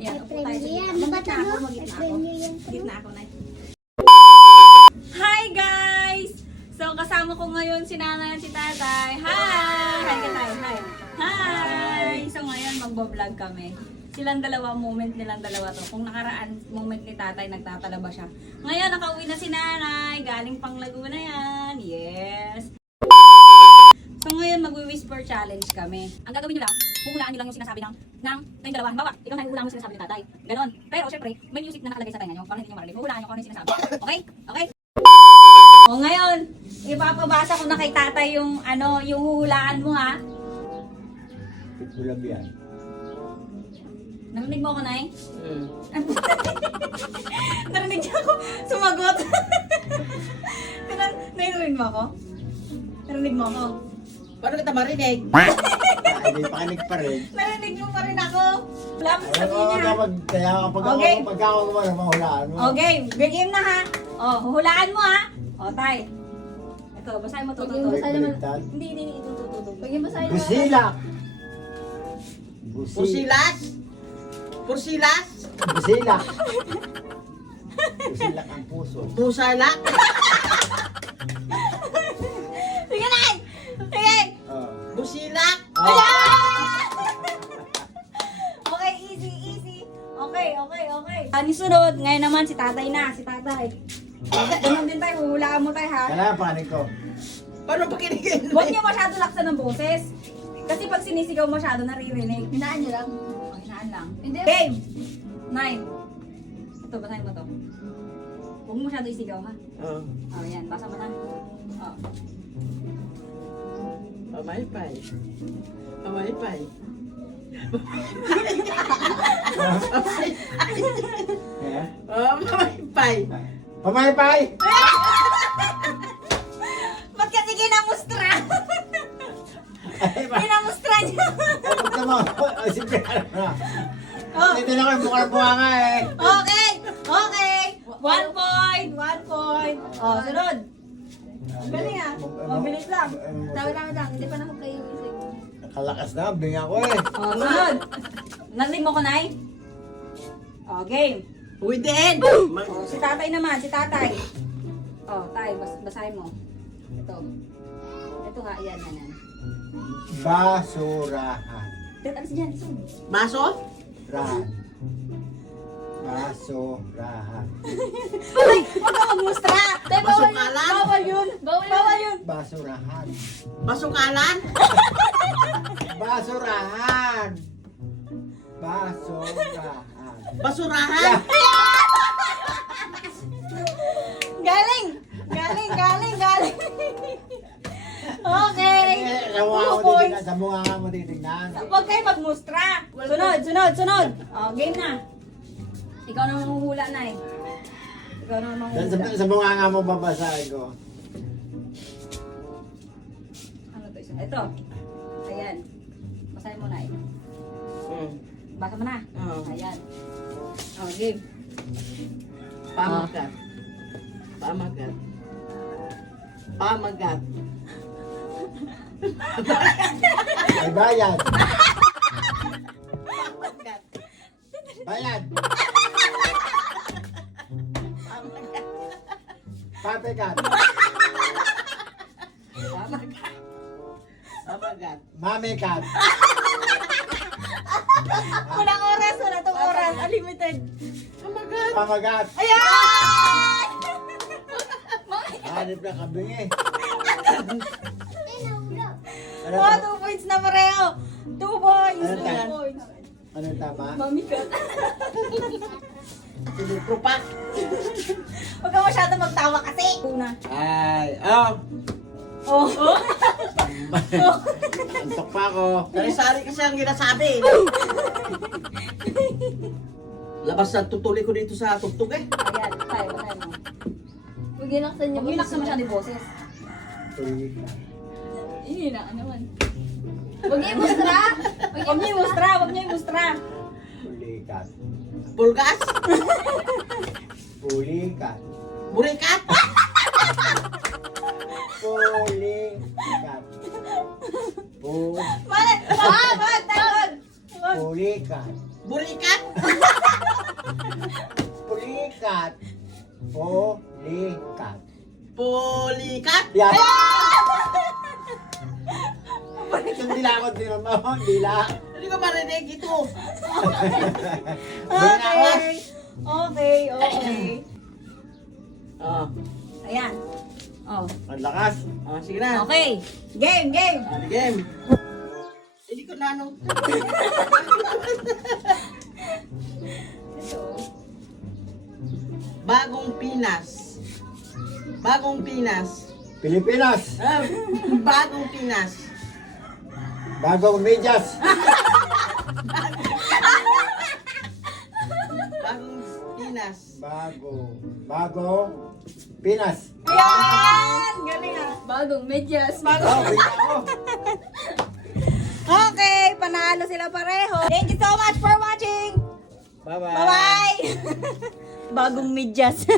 Ayan, upo tayo sa gitna. Magitna ako, magitna ako. Gitna ako na. Hi guys! So kasama ko ngayon si nanay at si tatay. Hi! Hi ka tayo, hi! Hi! So ngayon magbo-vlog kami. Silang dalawa, moment nilang dalawa to. Kung nakaraan, moment ni tatay, nagtatalaba siya. Ngayon, nakauwi na si nanay. Galing pang Laguna yan. Yes! So ngayon, mag-whisper challenge kami. Ang gagawin nyo lang, huhulaan nyo lang yung sinasabi ng kayong dalawa. Bawa, ikaw na huhulaan mo yung sinasabi ni tatay. Ganon. Pero syempre, may music na nakalagay sa tenga nyo para hindi nyo marinig. Huhulaan nyo kung ano yung sinasabi. Okay? Okay? O ngayon, ipapabasa ko na kay tatay yung yung huhulaan mo ha. Pitulab yan. Narinig mo ako, Nay? Narinig niya ako. Sumagot. Narinig mo ako? Narinig mo ako? Paano kita marinig? Hindi pakinig pa rin. Narinig mo pa rin ako. Wala mo sabi niya. Kaya kapag Okay. ako gumawa, mahulaan mo. Okay, game na ha. O, huhulaan mo ha. O, tay. Ito, basahin mo to. Baliktad. Hindi, ito. Pag yung basahin mo. Busilak. Pusilas? Pusilas? Busilak. Busilak ang puso. Pusalak? Sige, Nay! Sige! Busilak? Okay, easy. Okay. Ani sunod, ngayon naman si tatay na, si tatay. Ganun din tayo, huhulaan mo tayo ha. Kailangan pakinig ko. Paano pakinigin? Huwag niyo masyado laksan ng boses. Kasi pag sinisigaw masyado, naririnig. Hinaan nyo lang. O, hinaan lang. Hindi. Game! 9. Ito, basahin mo to. Huwag mo masyado isigaw ha. Oh. O, yan, basa mo na. O. Pamaypay. Pamaypay. Kaya? Pamaypay. Pamaypay! Ba't kasi kinamustra? Kinamustra niya. Pagka mo, sige na. Oh. Dito na ko yung mukha ng buhanga eh. Okay. 1 point. O, sunod. Galing ah. Mabilis lang. Tawa lang. Hindi pa nakaplay yung music. Nakalakas na, binga ko eh. O, sunod. Narinig mo ko, Nay? O, game. Within. O, si tatay naman, si tatay. O, tay, basahin mo. Ito nga, yan. Basurahan. Tet, alis dyan. Baso? Rahan. Basurahan. Ay, huwag ka magmustra. Tay, Basukalan? Bawal yun. Basurahan. Basukalan? Basurahan. Basurahan. Basurahan? Galing. Okay. Sa mukha mo titignan. Huwag kayo magmustra. Sunod. O, game na. Ikaw na mahuhula na eh. Ikaw na mahuhula. Sa mukha nga mo babasahin ko. Ano to isa? Ito. Ayan. Basahin mo na eh. Basa mo na. Oo. Ayan. O, game. Pamagat. Pamagat. Pamagat. Ay, bayad. Pamagat. Bayad. Pamagat. Patekat. Pamagat. Pamagat. Mamikat. Walang oras. Wala tong oras. Unlimited. Pamagat. Pamagat. Ayan! Hanip na kabing eh. Ano Oh, ta- 2 points na pareho. 2 points. Ano ta- 2 points. Ano tama? Mami ka. Siniprupak. Huwag ka masyado magtawa kasi. Una. Ay, Oh. antok pa ako. Sari-sari kasi ang ginasabi. Labas na tutuli ko dito sa tugtog eh. Ayan, tayo mo. Huwag yung laksan nyo. Huwag yung laksa masyado yung boses. Tuloy ka. Hindi na, ano man. Huwag yung mustra. Huwag niyo imustra. Pulikat. Pulgas? Pulikat. Burikat? Pulikat. Bakit? Bakit? Pulikat. Burikat. Pulikat. Pulikat. Pulikat. Yan. Yung dila ko, dila mo, dila. Hindi ko marinig ito. Okay. Okay. Oh. Ayan. Oh. Ang lakas. Oh, sige na. Okay. Game. Ano game? Hindi ko na ano. Ito. Bagong Pinas. Bagong Pinas. Pilipinas. Ah, Bagong Pinas. Bagong medyas. Bagong Pinas. Bago. Pinas. Ayan! Galing ah. Bagong medyas. Oh, bigla ako. Okay, panalo sila pareho. Thank you so much for watching. Bye-bye. Bye-bye! Bagong medyas.